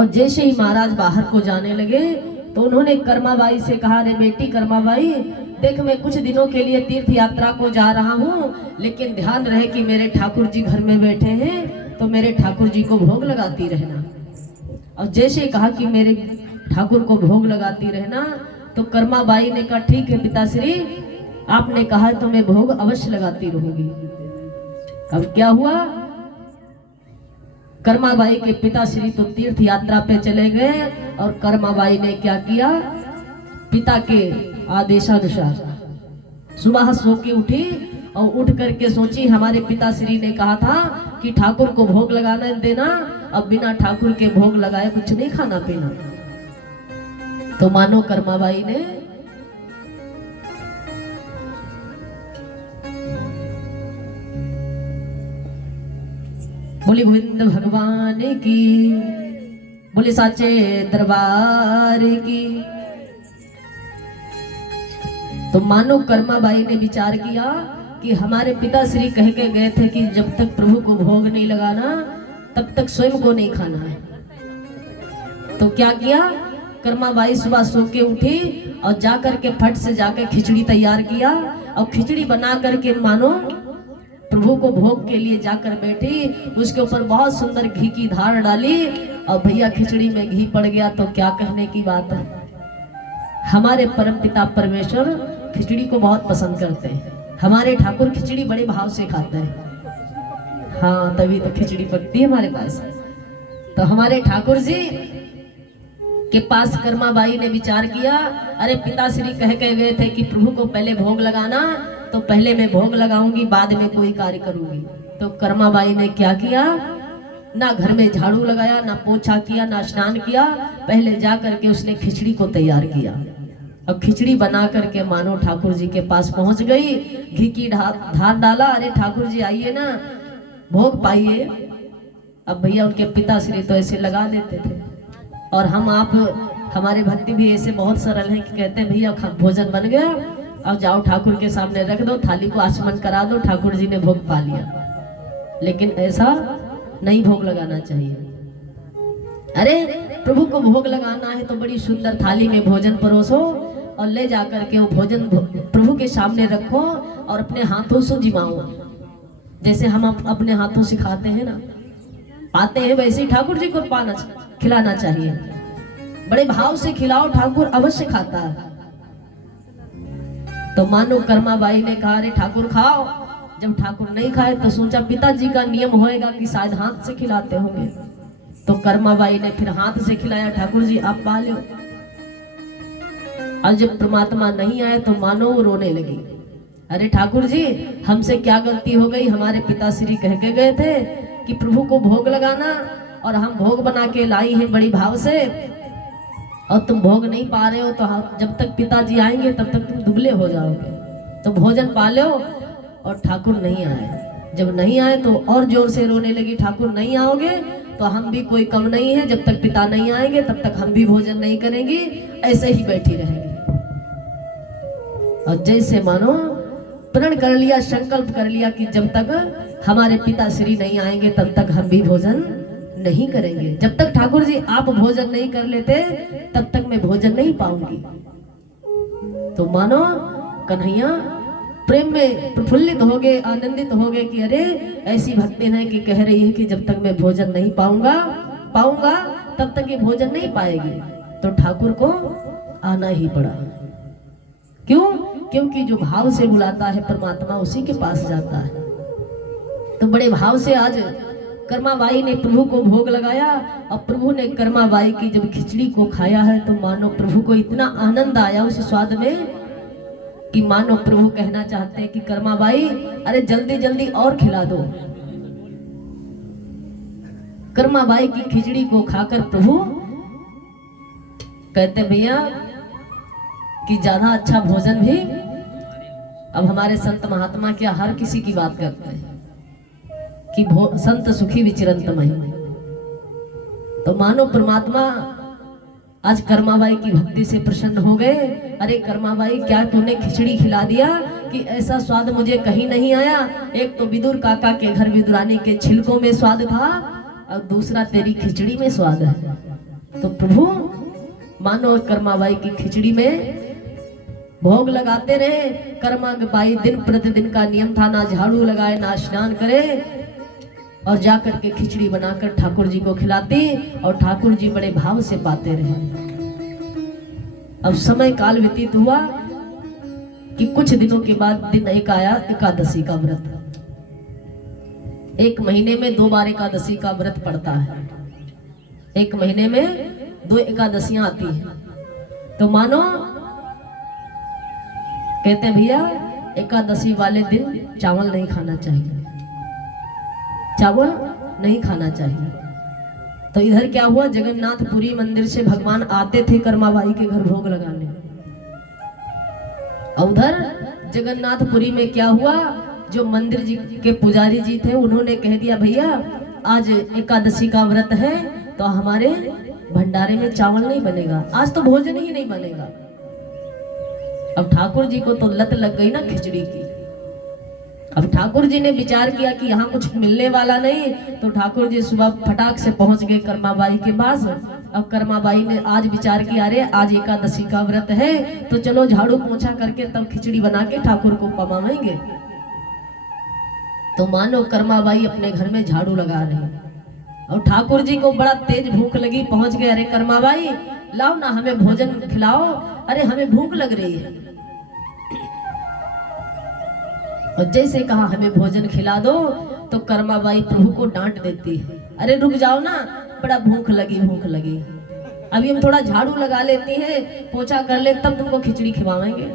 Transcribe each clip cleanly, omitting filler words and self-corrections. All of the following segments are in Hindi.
और जैसे ही महाराज बाहर को जाने लगे तो उन्होंने कर्माबाई से कहा, अरे बेटी कर्माबाई, देख मैं कुछ दिनों के लिए तीर्थ यात्रा को जा रहा हूँ, लेकिन ध्यान रहे कि मेरे ठाकुर जी घर में बैठे हैं, तो मेरे ठाकुर जी को भोग लगाती रहना। और जैसे कहा कि मेरे ठाकुर को भोग लगाती रहना, तो कर्माबाई ने कहा, ठीक है पिताश्री, आपने कहा तो मैं भोग अवश्य लगाती रहूंगी। अब क्या हुआ, कर्माबाई के पिताश्री तो तीर्थ यात्रा पे चले गए और कर्माबाई ने क्या किया, पिता के आदेशानुसार सुबह सो के उठी और उठ करके सोची, हमारे पिताश्री ने कहा था कि ठाकुर को भोग लगाना देना, अब बिना ठाकुर के भोग लगाए कुछ नहीं खाना पीना। तो मानो कर्माबाई ने बोली गोविंद भगवान की, बोले साचे दरबार की। तो मानो कर्माबाई ने विचार किया कि हमारे पिताश्री कह के गए थे कि जब तक प्रभु को भोग नहीं लगाना तब तक स्वयं को नहीं खाना है। तो क्या किया, कर्माबाई सुबह सो के उठी और जाकर के फट से जाकर खिचड़ी तैयार किया और खिचड़ी बना करके मानो प्रभु को भोग के लिए जाकर बैठी, उसके ऊपर बहुत सुंदर घी की धार डाली और भैया खिचड़ी में घी पड़ गया तो क्या कहने की बात है। हमारे परम पिता परमेश्वर खिचड़ी को बहुत पसंद करते हैं, हमारे ठाकुर खिचड़ी बड़े भाव से खाते हैं। हाँ, तभी तो खिचड़ी पकती है हमारे पास। तो हमारे ठाकुर जी के पास कर्माबाई ने विचार किया, अरे पिताश्री कह के गए थे कि प्रभु को पहले भोग लगाना, तो पहले मैं भोग लगाऊंगी, बाद में कोई कार्य करूंगी। तो कर्माबाई ने क्या किया, ना घर में झाड़ू लगाया, ना पोछा किया, ना स्नान किया, पहले जा करके उसने खिचड़ी को तैयार किया। अब खिचड़ी बना करके मानो ठाकुर जी के पास पहुंच गई, घी की धार डाला, अरे ठाकुर जी आइए ना, भोग पाइए। अब भैया उनके पिताश्री तो ऐसे लगा देते थे, और हम आप हमारे भक्ति भी ऐसे बहुत सरल हैं कि कहते हैं भैया भोजन बन गया, अब जाओ ठाकुर के सामने रख दो, थाली को आचमन करा दो, ठाकुर जी ने भोग पा लिया। लेकिन ऐसा नहीं भोग लगाना चाहिए। अरे प्रभु को भोग लगाना है तो बड़ी सुंदर थाली में भोजन परोसो और ले जाकर के वो भोजन प्रभु के सामने रखो और अपने हाथों से जिमाओ, जैसे हम अपने हाथों से खाते हैं ना, पाते हैं, वैसे ही ठाकुर जी को खिलाना चाहिए। बड़े भाव से खिलाओ, ठाकुर अवश्य खाता है। तो मानो कर्माबाई ने कहा, अरे ठाकुर खाओ। जब ठाकुर नहीं खाए तो सोचा पिताजी का नियम होएगा कि शायद हाथ से खिलाते होंगे, तो कर्माबाई ने फिर हाथ से खिलाया, ठाकुर जी आप पा लो। और जब परमात्मा नहीं आए तो मानो वो रोने लगी, अरे ठाकुर जी हमसे क्या गलती हो गई, हमारे पिताश्री कह के गए थे कि प्रभु को भोग लगाना, और हम भोग बना के लाई हैं बड़ी भाव से, और तुम भोग नहीं पा रहे हो, तो जब तक पिताजी आएंगे तब तक तुम दुबले हो जाओगे, तो भोजन पा लो। और ठाकुर नहीं आए, जब नहीं आए तो और जोर से रोने लगी, ठाकुर नहीं आओगे तो हम भी कोई कम नहीं है, जब तक पिता नहीं आएंगे तब तक हम भी भोजन नहीं करेंगे, ऐसे ही बैठी रहेंगे। और जैसे मानो प्रण कर लिया, संकल्प कर लिया कि जब तक हमारे पिताश्री नहीं आएंगे तब तक हम भी भोजन नहीं करेंगे, जब तक ठाकुर जी आप भोजन नहीं कर लेते तब तक मैं भोजन नहीं पाऊंगी। तो मानो कन्हैया प्रेम में प्रफुल्लित हो गए, आनंदित हो गए कि अरे ऐसी भक्ति है कि कह रही है कि जब तक मैं भोजन नहीं पाऊंगा तब तक ये भोजन नहीं पाएगी। तो ठाकुर को आना ही पड़ा। क्यों? क्योंकि जो भाव से बुलाता है परमात्मा उसी के पास जाता है। तो बड़े भाव से आज कर्माबाई ने प्रभु को भोग लगाया, और प्रभु ने कर्माबाई की जब खिचड़ी को खाया है तो मानो प्रभु को इतना आनंद आया उस स्वाद में कि मानो प्रभु कहना चाहते हैं कि कर्माबाई अरे जल्दी जल्दी और खिला दो। कर्माबाई की खिचड़ी को खाकर प्रभु कहते भैया कि ज्यादा अच्छा भोजन भी, अब हमारे संत महात्मा क्या हर किसी की बात करते हैं कि संत सुखी विचिरंत मही। तो मानो परमात्मा आज कर्माबाई की भक्ति से प्रसन्न हो गए। अरे कर्माबाई क्या तूने खिचड़ी खिला दिया कि ऐसा स्वाद मुझे कहीं नहीं आया। एक तो विदुर काका के घर विदुरानी के छिलकों में स्वाद था, और दूसरा तेरी खिचड़ी में स्वाद है। तो प्रभु मानो कर्माबाई की खिचड़ी में भोग लगाते रहे। कर्माबाई दिन प्रतिदिन का नियम था, ना झाड़ू लगाए ना स्नान करे, और जाकर के खिचड़ी बनाकर ठाकुर जी को खिलाती, और ठाकुर जी बड़े भाव से पाते रहे। अब समय काल व्यतीत हुआ कि कुछ दिनों के बाद दिन एक आया, एकादशी का व्रत। एक महीने में 2 बार एकादशी का व्रत पड़ता है, एक महीने में 2 एकादशियां आती हैं। तो मानो कहते हैं भैया एकादशी वाले दिन चावल नहीं खाना चाहिए, चावल नहीं खाना चाहिए। तो इधर क्या हुआ, जगन्नाथपुरी मंदिर से भगवान आते थे कर्माबाई के घर भोग लगाने। और उधर जगन्नाथपुरी में क्या हुआ, जो मंदिर जी के पुजारी जी थे उन्होंने कह दिया भैया आज एकादशी का व्रत है तो हमारे भंडारे में चावल नहीं बनेगा, आज तो भोजन ही नहीं बनेगा। अब ठाकुर जी को तो लत लग गई ना खिचड़ी की। अब ठाकुर जी ने विचार किया कि यहाँ कुछ मिलने वाला नहीं, तो ठाकुर जी सुबह फटाक से पहुंच गए कर्माबाई के पास। अब कर्माबाई ने आज विचार किया, अरे आज एकादशी का व्रत है तो चलो झाड़ू पोछा करके तब खिचड़ी बना के ठाकुर को पमावेंगे। तो मानो कर्माबाई अपने घर में झाड़ू लगा रही, और ठाकुर जी को बड़ा तेज भूख लगी। पहुंच गए, अरे कर्माबाई लाओ ना हमें भोजन खिलाओ, अरे हमें भूख लग रही है। और जैसे कहा हमें भोजन खिला दो, तो कर्माबाई प्रभु को डांट देती है, अरे रुक जाओ ना, बड़ा भूख लगी भूख लगी, अभी हम थोड़ा झाड़ू लगा लेती हैं, पोछा कर ले, तब तुमको खिचड़ी खिलाएंगे।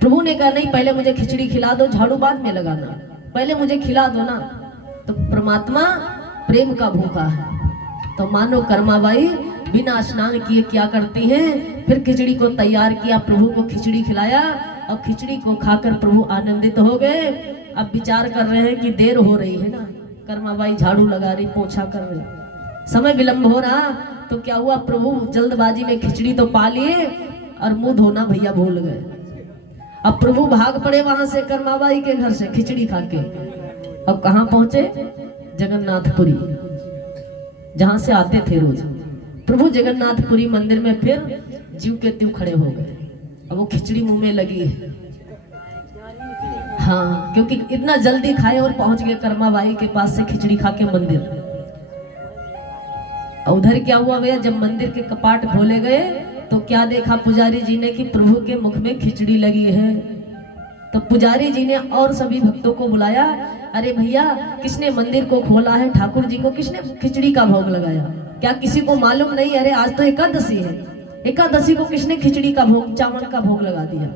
प्रभु ने कहा नहीं, पहले मुझे खिचड़ी खिला दो, झाड़ू बाद में लगाना, पहले मुझे खिला दो ना। तो परमात्मा प्रेम का भूखा है। तो मानो कर्माबाई बिना स्नान किए क्या करती हैं, फिर खिचड़ी को तैयार किया, प्रभु को खिचड़ी खिलाया, और खिचड़ी को खाकर प्रभु आनंदित हो गए। अब विचार कर रहे हैं कि देर हो रही है ना, कर्माबाई झाड़ू लगा रही, पोछा कर रही, समय विलंब हो रहा। तो क्या हुआ, प्रभु जल्दबाजी में खिचड़ी तो पा लिए और मुंह धोना भैया भूल गए। अब प्रभु भाग पड़े वहां से कर्माबाई के घर से खिचड़ी खा के। अब कहाँ पहुंचे, जगन्नाथपुरी, जहां से आते थे रोज। प्रभु जगन्नाथपुरी मंदिर में फिर जीव के त्यों खड़े हो गए। अब वो खिचड़ी मुंह में लगी है, हाँ, क्योंकि इतना जल्दी खाए और पहुंच गए कर्माबाई के पास से खिचड़ी खा के मंदिर। और उधर क्या हुआ भैया, जब मंदिर के कपाट खोले गए तो क्या देखा पुजारी जी ने कि प्रभु के मुख में खिचड़ी लगी है। तो पुजारी जी ने और सभी भक्तों को बुलाया, अरे भैया किसने मंदिर को खोला है, ठाकुर जी को किसने खिचड़ी का भोग लगाया, क्या किसी को मालूम नहीं, अरे आज तो एकादशी है, एकादशी को किसने खिचड़ी का भोग, चावल का भोग लगा दिया।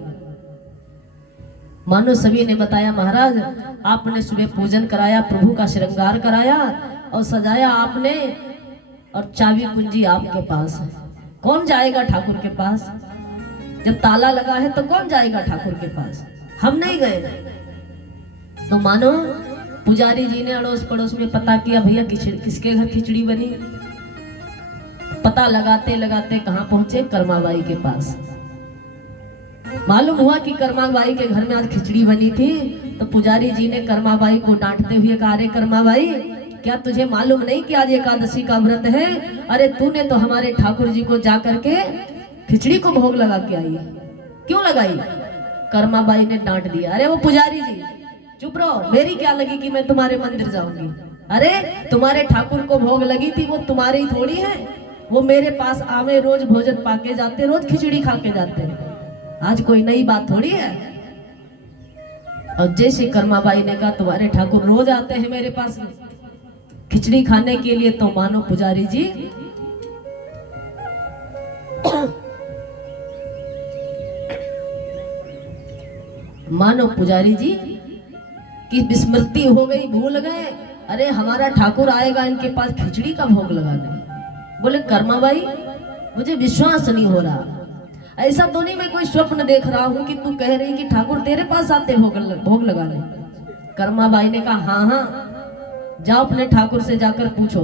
मानो सभी ने बताया, महाराज आपने सुबह पूजन कराया, प्रभु का श्रृंगार कराया और सजाया आपने, और चाबी कुंजी आपके पास है, कौन जाएगा ठाकुर के पास, जब ताला लगा है तो कौन जाएगा ठाकुर के पास, हम नहीं गए। तो मानो पुजारी जी ने अड़ोस पड़ोस में पता किया, भैया किसके घर खिचड़ी बनी। पता लगाते लगाते कहाँ पहुंचे, कर्माबाई के पास। मालूम हुआ कि कर्माबाई के घर में आज खिचड़ी बनी थी। तो पुजारी जी ने कर्माबाई को डांटते हुए कहा, अरे कर्माबाई क्या तुझे मालूम नहीं कि आज एकादशी का व्रत है, अरे तूने तो हमारे ठाकुर जी को जा करके खिचड़ी को भोग लगा के आई, क्यों लगाई। कर्माबाई ने डांट दिया, अरे वो पुजारी जी चुप रहो, मेरी क्या लगी कि मैं तुम्हारे मंदिर जाऊंगी, अरे तुम्हारे ठाकुर को भोग लगी थी, वो तुम्हारी थोड़ी है, वो मेरे पास आवे, रोज भोजन पाके जाते, रोज खिचड़ी खा के जाते, आज कोई नई बात थोड़ी है। और जैसे कर्माबाई ने कहा तुम्हारे ठाकुर रोज आते हैं मेरे पास खिचड़ी खाने के लिए, तो मानो पुजारी जी मानो पुजारी जी की विस्मृति हो गई, भूल गए, अरे हमारा ठाकुर आएगा इनके पास खिचड़ी का भोग लगाने। बोले कर्माबाई मुझे विश्वास नहीं हो रहा, ऐसा तो नहीं मैं कोई स्वप्न देख रहा हूं कि तू कह रही कि ठाकुर तेरे पास आते भोग लगाने। कर्माबाई ने कहा हाँ हाँ, जाओ अपने ठाकुर से जाकर पूछो।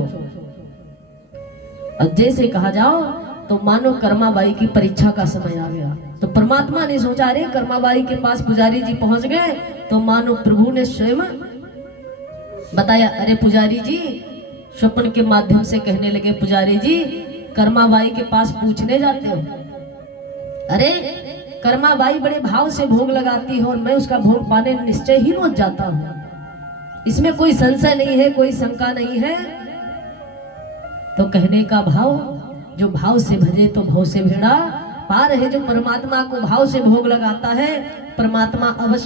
और जैसे कहा जाओ तो मानो कर्माबाई की परीक्षा का समय आ गया। तो परमात्मा ने सोचा, अरे कर्माबाई के पास पुजारी जी पहुंच गए, तो मानो प्रभु ने स्वयं बताया, अरे पुजारी जी स्वप्न के माध्यम से कहने लगे, पुजारी जी कर्माबाई के पास पूछने जाते हो? अरे कर्माबाई बड़े भाव से भोग लगाती है और मैं उसका भोग पाने निश्चय ही पहुंच जाता हूं, इसमें कोई संशय नहीं है, कोई शंका नहीं है। तो कहने का भाव, जो भाव से भजे तो भाव से भिड़ा पार है। जो परमात्मा को भाव से भोग लगाता है, परमात्मा अवश्य